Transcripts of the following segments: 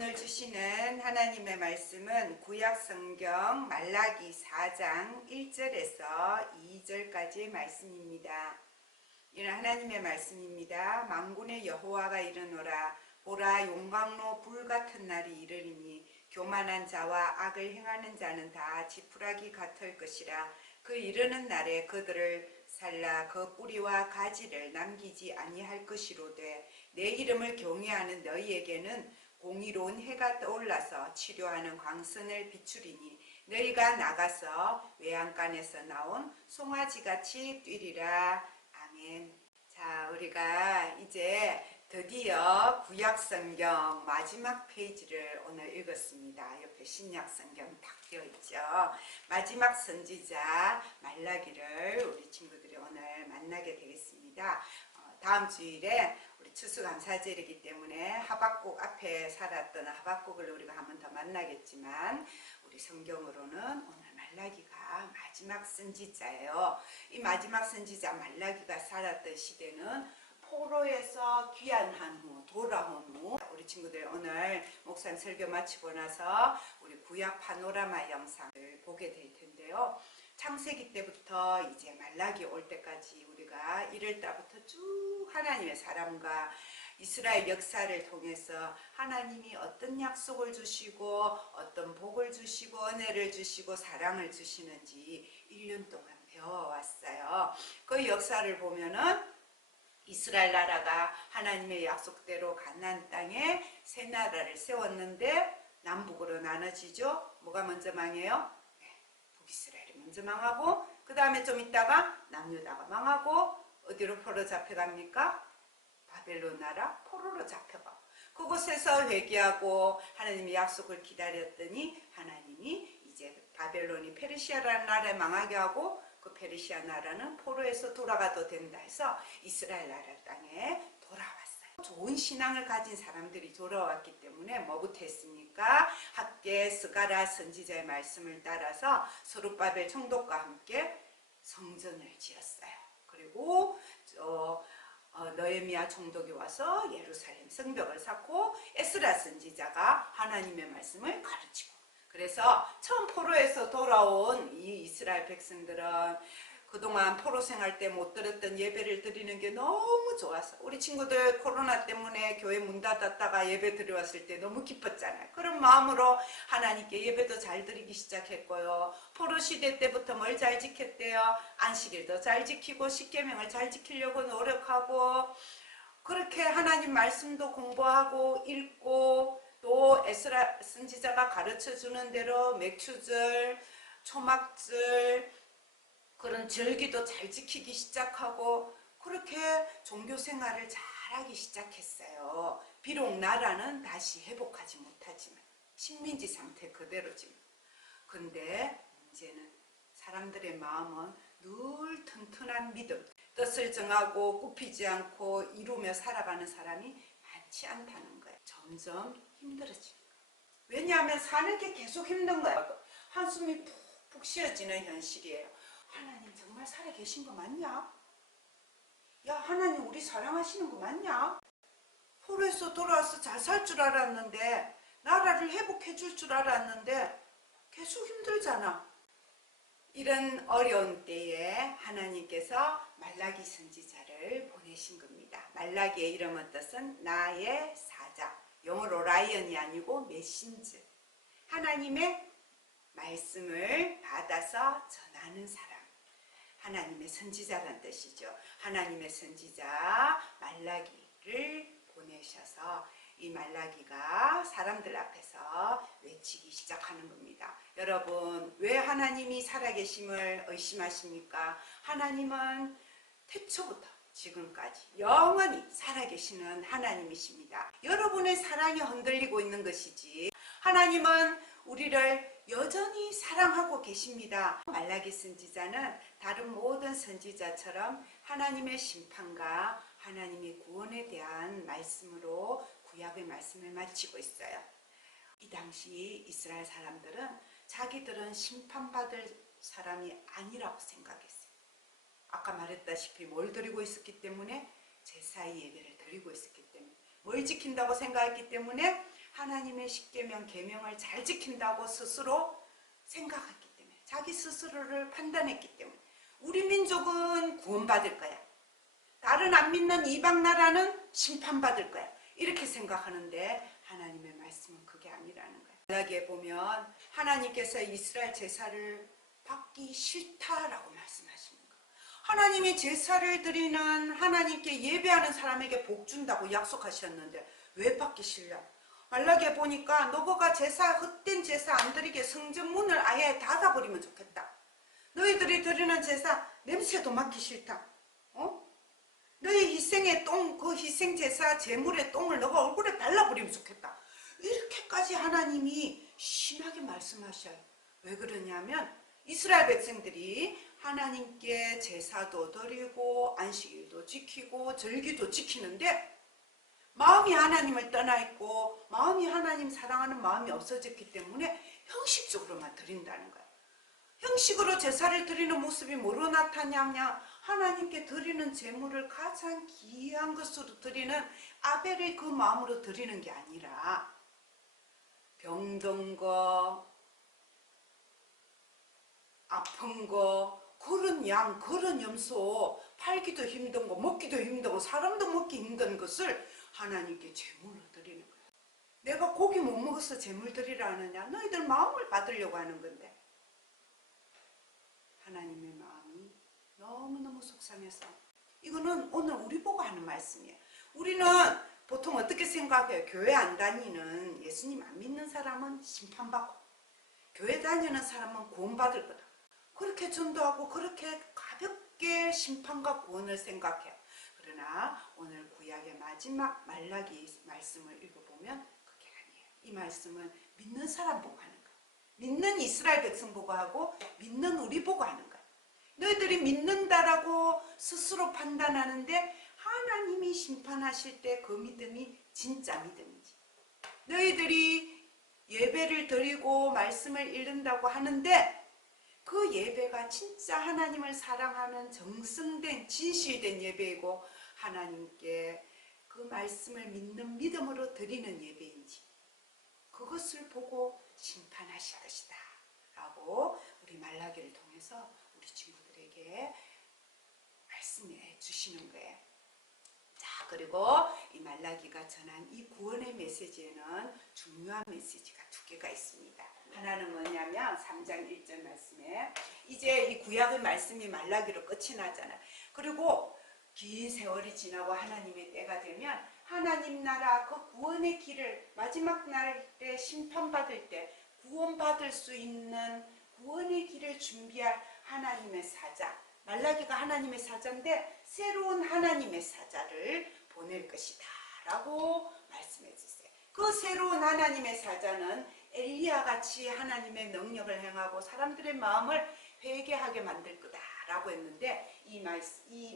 오늘 주시는 하나님의 말씀은 구약성경 말라기 4장 1절에서 2절까지의 말씀입니다. 이는 하나님의 말씀입니다. 만군의 여호와가 이르노라. 보라, 용광로 불같은 날이 이르리니 교만한 자와 악을 행하는 자는 다 지푸라기 같을 것이라. 그 이르는 날에 그들을 살라 그 뿌리와 가지를 남기지 아니할 것이로되 내 이름을 경외하는 너희에게는 공의로운 해가 떠올라서 치료하는 광선을 비추리니 너희가 나가서 외양간에서 나온 송아지같이 뛰리라. 아멘. 자, 우리가 이제 드디어 구약성경 마지막 페이지를 오늘 읽었습니다. 옆에 신약성경 딱 되어 있죠. 마지막 선지자 말라기를 우리 친구들이 오늘 만나게 되겠습니다. 다음 주일에 우리 추수감사절이기 때문에 하박국 앞에 살았던 하박국을 우리가 한 번 더 만나겠지만 우리 성경으로는 오늘 말라기가 마지막 선지자예요. 이 마지막 선지자 말라기가 살았던 시대는 포로에서 귀환한 후 돌아온 후 우리 친구들 오늘 목사님 설교 마치고 나서 우리 구약 파노라마 영상을 보게 될 텐데요. 창세기 때부터 이제 말라기 올 때까지 우리가 1월달부터 쭉 하나님의 사람과 이스라엘 역사를 통해서 하나님이 어떤 약속을 주시고 어떤 복을 주시고 은혜를 주시고 사랑을 주시는지 1년 동안 배워왔어요. 그 역사를 보면은 이스라엘 나라가 하나님의 약속대로 가나안 땅에 새 나라를 세웠는데 남북으로 나눠지죠. 뭐가 먼저 망해요? 북이스라엘이 먼저 망하고 그 다음에 좀 있다가 남유다가 망하고 어디로 포로 잡혀갑니까? 바벨론 나라 포로로 잡혀가. 그곳에서 회개하고 하나님의 약속을 기다렸더니 하나님이 이제 바벨론이 페르시아라는 나라에 망하게 하고 그 페르시아 나라는 포로에서 돌아가도 된다 해서 이스라엘 나라 땅에 돌아왔어요. 좋은 신앙을 가진 사람들이 돌아왔기 때문에 뭐부터 했습니까? 학개 스가랴 선지자의 말씀을 따라서 스룹바벨 총독과 함께 성전을 지었어요. 그리고 느헤미야 총독이 와서 예루살렘 성벽을 쌓고 에스라 선지자가 하나님의 말씀을 가르치고, 그래서 처음 포로에서 돌아온 이 이스라엘 백성들은 그동안 포로 생활 때 못 들었던 예배를 드리는 게 너무 좋아서 우리 친구들 코로나 때문에 교회 문 닫았다가 예배 드려왔을 때 너무 기뻤잖아요. 그런 마음으로 하나님께 예배도 잘 드리기 시작했고요. 포로 시대 때부터 뭘 잘 지켰대요? 안식일도 잘 지키고 십계명을 잘 지키려고 노력하고 그렇게 하나님 말씀도 공부하고 읽고 또 에스라 선지자가 가르쳐주는 대로 맥추절, 초막절 그런 절기도 잘 지키기 시작하고 그렇게 종교 생활을 잘하기 시작했어요. 비록 나라는 다시 회복하지 못하지만 식민지 상태 그대로지만 근데 문제는 사람들의 마음은 늘 튼튼한 믿음, 뜻을 정하고 굽히지 않고 이루며 살아가는 사람이 많지 않다는 거예요. 점점 힘들어집니다. 왜냐하면 사는 게 계속 힘든 거예요. 한숨이 푹푹 쉬어지는 현실이에요. 하나님 정말 살아계신 거 맞냐? 야, 하나님 우리 사랑하시는 거 맞냐? 포로에서 돌아와서 잘 살 줄 알았는데 나라를 회복해 줄 줄 알았는데 계속 힘들잖아. 이런 어려운 때에 하나님께서 말라기 선지자를 보내신 겁니다. 말라기의 이름은 뜻은 나의 사자, 영어로 라이언이 아니고 메신저, 하나님의 말씀을 받아서 전하는 사람, 하나님의 선지자란 뜻이죠. 하나님의 선지자 말라기를 보내셔서 이 말라기가 사람들 앞에서 외치기 시작하는 겁니다. 여러분, 왜 하나님이 살아계심을 의심하십니까? 하나님은 태초부터 지금까지 영원히 살아계시는 하나님이십니다. 여러분의 사랑이 흔들리고 있는 것이지 하나님은 우리를 여전히 사랑하고 계십니다. 말라기 선지자는 다른 모든 선지자처럼 하나님의 심판과 하나님의 구원에 대한 말씀으로 구약의 말씀을 마치고 있어요. 이 당시 이스라엘 사람들은 자기들은 심판받을 사람이 아니라고 생각했어요. 아까 말했다시피 뭘 드리고 있었기 때문에 제사의 예배를 드리고 있었기 때문에 뭘 지킨다고 생각했기 때문에 하나님의 십계명, 계명을 잘 지킨다고 스스로 생각했기 때문에, 자기 스스로를 판단했기 때문에 우리 민족은 구원받을 거야. 다른 안 믿는 이방 나라는 심판받을 거야. 이렇게 생각하는데 하나님의 말씀은 그게 아니라는 거야. 말라기에 보면 하나님께서 이스라엘 제사를 받기 싫다라고 말씀하시는 거야. 하나님이 제사를 드리는, 하나님께 예배하는 사람에게 복 준다고 약속하셨는데 왜 받기 싫냐? 말라기에 보니까 너희가 제사, 헛된 제사 안 드리게 성전 문을 아예 닫아버리면 좋겠다. 너희들이 드리는 제사 냄새도 맡기 싫다. 너희 희생의 똥, 그 희생 제사 제물의 똥을 너가 얼굴에 발라버리면 좋겠다. 이렇게까지 하나님이 심하게 말씀하셔요. 왜 그러냐면 이스라엘 백성들이 하나님께 제사도 드리고 안식일도 지키고 절기도 지키는데 마음이 하나님을 떠나 있고 마음이 하나님 사랑하는 마음이 없어졌기 때문에 형식적으로만 드린다는 거예요. 형식으로 제사를 드리는 모습이 뭐로 나타나냐? 하나님께 드리는 제물을 가장 귀한 것으로 드리는 아벨의 그 마음으로 드리는 게 아니라 병든 거, 아픈 거, 그런 양, 그런 염소, 팔기도 힘든 거, 먹기도 힘든 거, 사람도 먹기 힘든 것을 하나님께 제물로 드리는 거야. 내가 고기 못 먹어서 제물 드리라 하느냐? 너희들 마음을 받으려고 하는 건데. 하나님의 마음이 너무너무 속상해서, 이거는 오늘 우리 보고 하는 말씀이에요. 우리는 보통 어떻게 생각해요? 교회 안 다니는, 예수님 안 믿는 사람은 심판받고 교회 다니는 사람은 구원받을 거다. 그렇게 전도하고 그렇게 가볍게 심판과 구원을 생각해요. 그러나 오늘 구약의 마지막 말라기 말씀을 읽어보면 그게 아니에요. 이 말씀은 믿는 사람 보고 하는 거예요. 믿는 이스라엘 백성 보고 하고 믿는 우리 보고 하는 거예요. 너희들이 믿는다라고 스스로 판단하는데 하나님이 심판하실 때 그 믿음이 진짜 믿음이지. 너희들이 예배를 드리고 말씀을 읽는다고 하는데 그 예배가 진짜 하나님을 사랑하는 정성된 진실된 예배이고 하나님께 그 말씀을 믿는 믿음으로 드리는 예배인지 그것을 보고 심판하실 것이다 라고 우리 말라기를 통해서 우리 친구들에게 말씀해 주시는 거예요. 자, 그리고 이 말라기가 전한 이 구원의 메시지에는 중요한 메시지가 두 개가 있습니다. 하나는 뭐냐면 3장 1절 말씀에 이제 이 구약의 말씀이 말라기로 끝이 나잖아요. 그리고 긴 세월이 지나고 하나님의 때가 되면 하나님 나라 그 구원의 길을 마지막 날 때 심판받을 때 구원받을 수 있는 구원의 길을 준비할 하나님의 사자, 말라기가 하나님의 사자인데 새로운 하나님의 사자를 보낼 것이다 라고 말씀해 주세요. 그 새로운 하나님의 사자는 엘리야 같이 하나님의 능력을 행하고 사람들의 마음을 회개하게 만들 거다 라고 했는데 이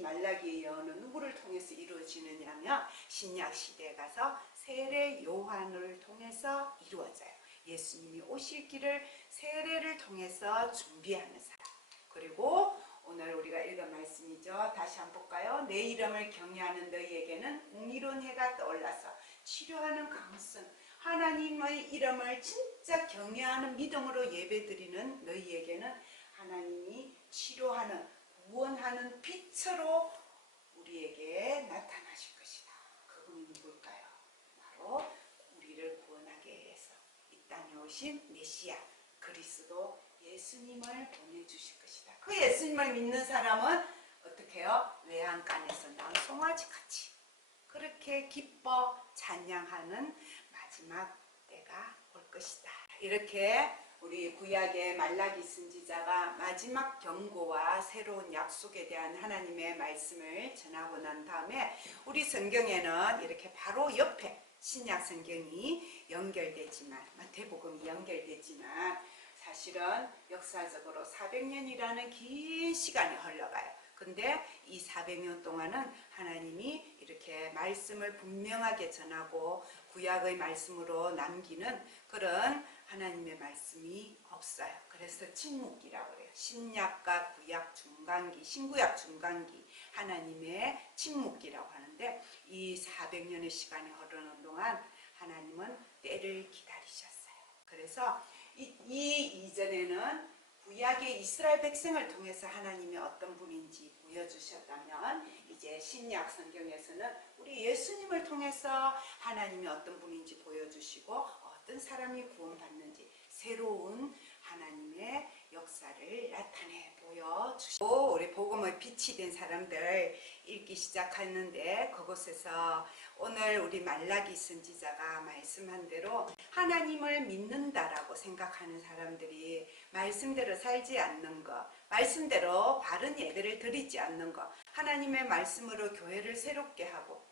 말라기의 예언은 누구를 통해서 이루어지느냐면 신약 시대에 가서 세례 요한을 통해서 이루어져요. 예수님이 오실 길을 세례를 통해서 준비하는 사람. 그리고 오늘 우리가 읽은 말씀이죠. 다시 한번 볼까요? 내 이름을 경외하는 너희에게는 공의로운 해가 떠올라서 치료하는 강성, 하나님의 이름을 진짜 경외하는 믿음으로 예배드리는 너희에게는 하나님이 치료하는, 구원하는 빛으로 우리에게 나타나실 것이다. 그분이 누굴까요? 바로 우리를 구원하기 위해서 이 땅에 오신 메시아 그리스도 예수님을 보내주실 것이다. 그 예수님을 믿는 사람은 어떻게 해요? 외양간에서 난 송아지같이 그렇게 기뻐 찬양하는 마지막 때가 올 것이다. 이렇게 우리 구약의 말라기 선지자가 마지막 경고와 새로운 약속에 대한 하나님의 말씀을 전하고 난 다음에 우리 성경에는 이렇게 바로 옆에 신약 성경이 연결되지만, 마태복음이 연결되지만 사실은 역사적으로 400년이라는 긴 시간이 흘러가요. 근데 이 400년 동안은 하나님이 이렇게 말씀을 분명하게 전하고 구약의 말씀으로 남기는 그런 하나님의 말씀이 없어요. 그래서 침묵기라고 해요. 신약과 구약 중간기, 신구약 중간기, 하나님의 침묵기라고 하는데 이 400년의 시간이 흐르는 동안 하나님은 때를 기다리셨어요. 그래서 이전에는 구약의 이스라엘 백성을 통해서 하나님이 어떤 분인지 보여주셨다면 이제 신약 성경에서는 우리 예수님을 통해서 하나님이 어떤 분인지 보여주시고 어떤 사람이 구원받는지 새로운 하나님의 역사를 나타내 보여주시고 우리 복음의 빛이 된 사람들 읽기 시작하는데 그곳에서 오늘 우리 말라기 선지자가 말씀한 대로 하나님을 믿는다라고 생각하는 사람들이 말씀대로 살지 않는 것, 말씀대로 바른 예배를 드리지 않는 것, 하나님의 말씀으로 교회를 새롭게 하고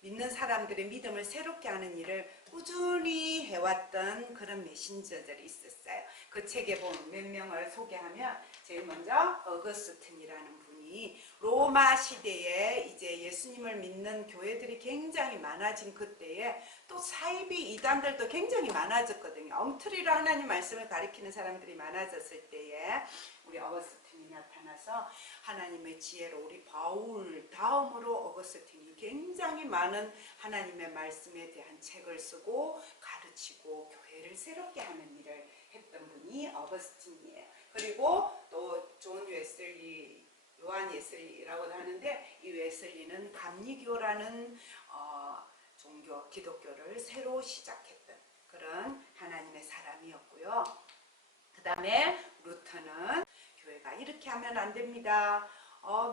믿는 사람들의 믿음을 새롭게 하는 일을 꾸준히 해왔던 그런 메신저들이 있었어요. 그 책에 보면 몇 명을 소개하면 제일 먼저 어거스틴이라는 분이 로마 시대에 이제 예수님을 믿는 교회들이 굉장히 많아진 그때에 또 사이비 이단들도 굉장히 많아졌거든요. 엉터리로 하나님 말씀을 가리키는 사람들이 많아졌을 때에 우리 어거스틴이 나타나서 하나님의 지혜로 우리 바울 다음으로 어거스틴이 굉장히 많은 하나님의 말씀에 대한 책을 쓰고 가르치고 교회를 새롭게 하는 일을 했던 분이 어거스틴이에요. 그리고 또 존 웨슬리, 요한 웨슬리라고도 하는데 이 웨슬리는 감리교라는 종교, 기독교를 새로 시작했던 그런 하나님의 사람이었고요. 그 다음에 루터는 교회가 이렇게 하면 안 됩니다.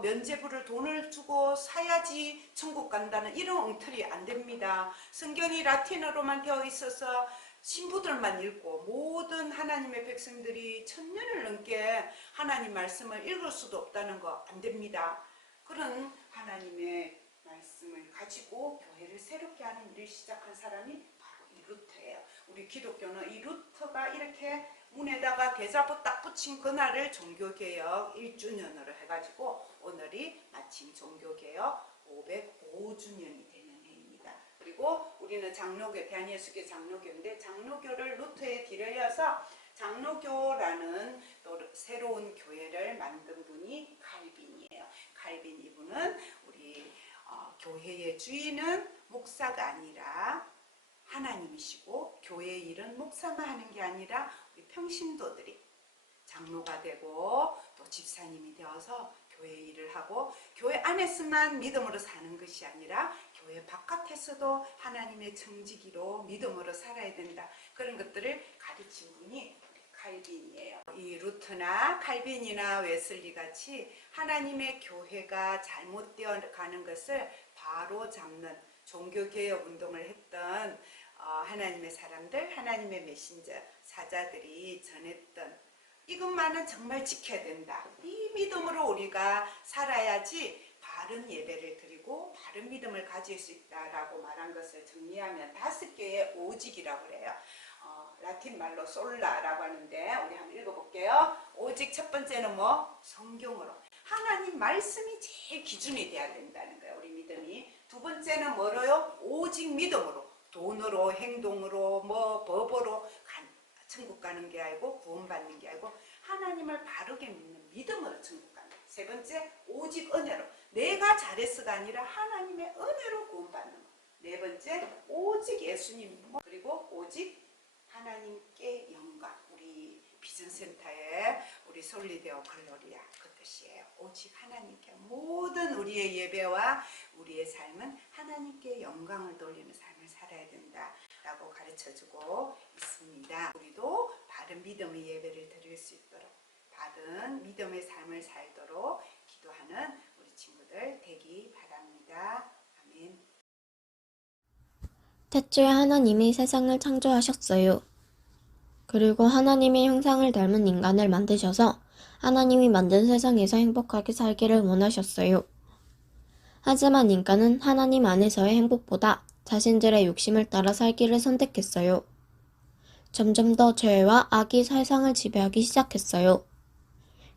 면죄부를 돈을 주고 사야지 천국 간다는 이런 엉터리 안 됩니다. 성경이 라틴어로만 되어 있어서 신부들만 읽고 모든 하나님의 백성들이 1000년을 넘게 하나님 말씀을 읽을 수도 없다는 거 안 됩니다. 그런 하나님의 말씀을 가지고 교회를 새롭게 하는 일을 시작한 사람이 바로 이 루터예요. 우리 기독교는 이 루터가 이렇게 문에다가 계좌부 딱 붙인 그날을 종교개혁 1주년으로 해가지고 오늘이 마침 종교개혁 505주년이 되는 해입니다. 그리고 우리는 장로교, 대한예수교 장로교인데 장로교를 루터에 뒤를 이어서 장로교라는 또 새로운 교회를 만든 분이 칼빈이에요. 칼빈 이분은 우리 교회의 주인은 목사가 아니라 하나님이시고 교회의 일은 목사만 하는 게 아니라 우리 평신도들이 장로가 되고 또 집사님이 되어서 교회 일을 하고 교회 안에서만 믿음으로 사는 것이 아니라 교회 바깥에서도 하나님의 청지기로 믿음으로 살아야 된다. 그런 것들을 가르친 분이 칼빈이에요. 이 루터나 칼빈이나 웨슬리 같이 하나님의 교회가 잘못되어 가는 것을 바로 잡는 종교개혁 운동을 했던 하나님의 사람들, 하나님의 메신저, 사자들이 전했던 이것만은 정말 지켜야 된다. 이 믿음으로 우리가 살아야지 바른 예배를 드리고 바른 믿음을 가질 수 있다라고 말한 것을 정리하면 5개의 오직이라고 그래요. 라틴 말로 솔라라고 하는데 우리 한번 읽어볼게요. 오직 첫 번째는 뭐? 성경으로. 하나님 말씀이 제일 기준이 돼야 된다는 거예요. 우리 믿음이. 두 번째는 뭐로요? 오직 믿음으로. 돈으로, 행동으로, 법으로 천국 가는 게 아니고 구원받는 게 아니고 하나님을 바르게 믿는 믿음으로 천국 가는 거예요. 세 번째, 오직 은혜로. 내가 잘해서가 아니라 하나님의 은혜로 구원받는 거. 네 번째, 오직 예수님. 그리고 오직 하나님께 영광. 우리 비전센터에 우리 솔리데오 글로리아 그 뜻이에요. 오직 하나님께 모든 우리의 예배와 우리의 삶은 하나님께 영광을 돌리는 삶을 살아야 된다라고 가르쳐주고 있습니다. 우리도 바른 믿음의 예배를 드릴 수 있도록 바른 믿음의 삶을 살도록 기도하는 우리 친구들 되기 바랍니다. 아멘. 태초에 하나님이 세상을 창조하셨어요. 그리고 하나님의 형상을 닮은 인간을 만드셔서 하나님이 만든 세상에서 행복하게 살기를 원하셨어요. 하지만 인간은 하나님 안에서의 행복보다 자신들의 욕심을 따라 살기를 선택했어요. 점점 더 죄와 악이 세상을 지배하기 시작했어요.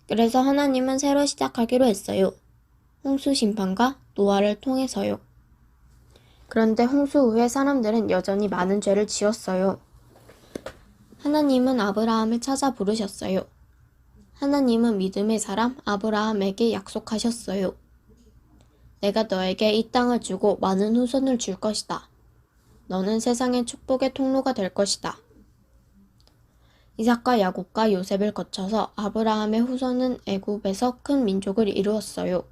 그래서 하나님은 새로 시작하기로 했어요. 홍수 심판과 노아를 통해서요. 그런데 홍수 후에 사람들은 여전히 많은 죄를 지었어요. 하나님은 아브라함을 찾아 부르셨어요. 하나님은 믿음의 사람 아브라함에게 약속하셨어요. 내가 너에게 이 땅을 주고 많은 후손을 줄 것이다. 너는 세상의 축복의 통로가 될 것이다. 이삭과 야곱과 요셉을 거쳐서 아브라함의 후손은 애굽에서 큰 민족을 이루었어요.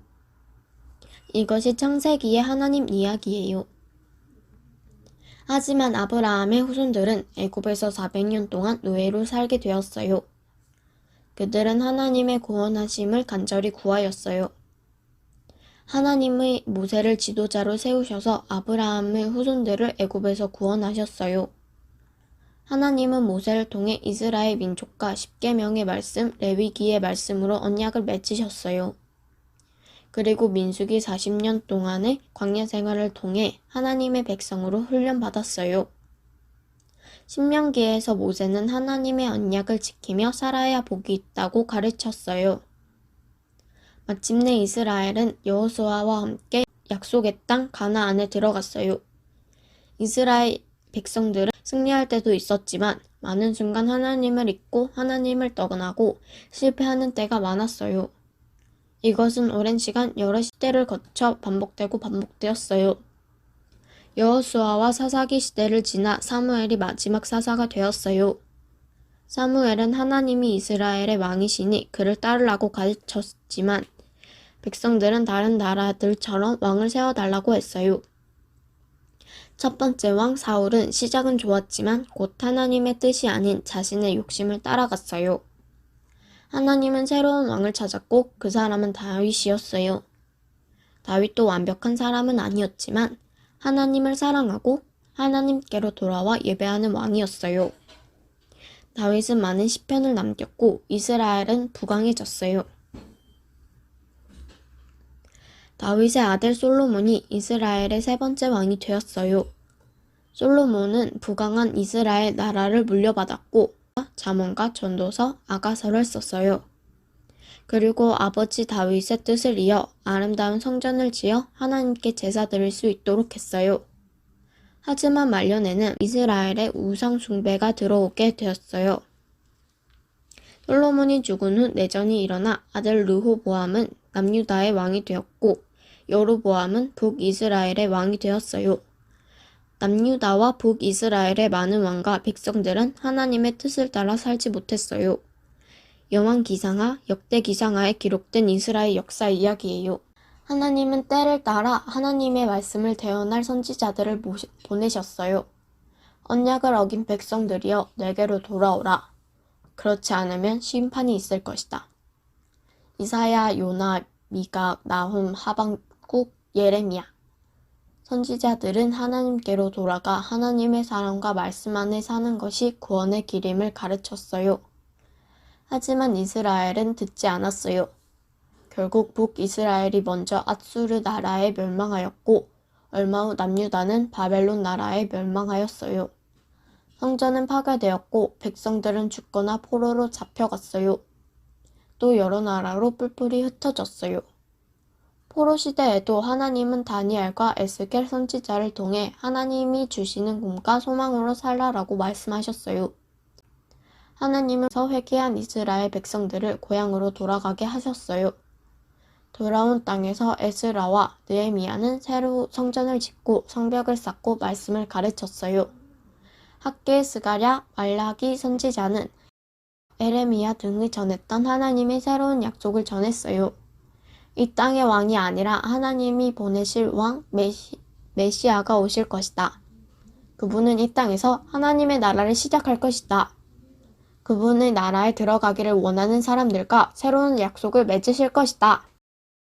이것이 창세기의 하나님 이야기예요. 하지만 아브라함의 후손들은 애굽에서 400년 동안 노예로 살게 되었어요. 그들은 하나님의 구원하심을 간절히 구하였어요. 하나님의 모세를 지도자로 세우셔서 아브라함의 후손들을 애굽에서 구원하셨어요. 하나님은 모세를 통해 이스라엘 민족과 십계명의 말씀, 레위기의 말씀으로 언약을 맺으셨어요. 그리고 민수기 40년 동안의 광야 생활을 통해 하나님의 백성으로 훈련받았어요. 신명기에서 모세는 하나님의 언약을 지키며 살아야 복이 있다고 가르쳤어요. 마침내 이스라엘은 여호수아와 함께 약속의 땅 가나안에 들어갔어요. 이스라엘 백성들은 승리할 때도 있었지만 많은 순간 하나님을 잊고 하나님을 떠나고 실패하는 때가 많았어요. 이것은 오랜 시간 여러 시대를 거쳐 반복되었어요. 여호수아와 사사기 시대를 지나 사무엘이 마지막 사사가 되었어요. 사무엘은 하나님이 이스라엘의 왕이시니 그를 따르라고 가르쳤지만 백성들은 다른 나라들처럼 왕을 세워달라고 했어요. 첫 번째 왕 사울은 시작은 좋았지만 곧 하나님의 뜻이 아닌 자신의 욕심을 따라갔어요. 하나님은 새로운 왕을 찾았고 그 사람은 다윗이었어요. 다윗도 완벽한 사람은 아니었지만 하나님을 사랑하고 하나님께로 돌아와 예배하는 왕이었어요. 다윗은 많은 시편을 남겼고 이스라엘은 부강해졌어요. 다윗의 아들 솔로몬이 이스라엘의 세 번째 왕이 되었어요. 솔로몬은 부강한 이스라엘 나라를 물려받았고 잠언과 전도서, 아가서를 썼어요. 그리고 아버지 다윗의 뜻을 이어 아름다운 성전을 지어 하나님께 제사 드릴 수 있도록 했어요. 하지만 말년에는 이스라엘의 우상 숭배가 들어오게 되었어요. 솔로몬이 죽은 후 내전이 일어나 아들 르호보암은 남유다의 왕이 되었고 여로보암은 북이스라엘의 왕이 되었어요. 남유다와 북이스라엘의 많은 왕과 백성들은 하나님의 뜻을 따라 살지 못했어요. 여왕기상하, 역대기상하에 기록된 이스라엘 역사 이야기예요. 하나님은 때를 따라 하나님의 말씀을 대언할 선지자들을 보내셨어요. 언약을 어긴 백성들이여 내게로 돌아오라. 그렇지 않으면 심판이 있을 것이다. 이사야, 요나, 미가, 나훔, 하박국, 예레미야. 선지자들은 하나님께로 돌아가 하나님의 사랑과 말씀 안에 사는 것이 구원의 길임을 가르쳤어요. 하지만 이스라엘은 듣지 않았어요. 결국 북이스라엘이 먼저 앗수르 나라에 멸망하였고 얼마 후 남유다는 바벨론 나라에 멸망하였어요. 성전은 파괴되었고 백성들은 죽거나 포로로 잡혀갔어요. 또 여러 나라로 뿔뿔이 흩어졌어요. 포로 시대에도 하나님은 다니엘과 에스겔 선지자를 통해 하나님이 주시는 꿈과 소망으로 살라라고 말씀하셨어요. 하나님은 회개한 이스라엘 백성들을 고향으로 돌아가게 하셨어요. 돌아온 땅에서 에스라와 느헤미야는 새로 성전을 짓고 성벽을 쌓고 말씀을 가르쳤어요. 학계, 스가랴, 말라기 선지자는 에레미야 등이 전했던 하나님의 새로운 약속을 전했어요. 이 땅의 왕이 아니라 하나님이 보내실 왕 메시아가 오실 것이다. 그분은 이 땅에서 하나님의 나라를 시작할 것이다. 그분의 나라에 들어가기를 원하는 사람들과 새로운 약속을 맺으실 것이다.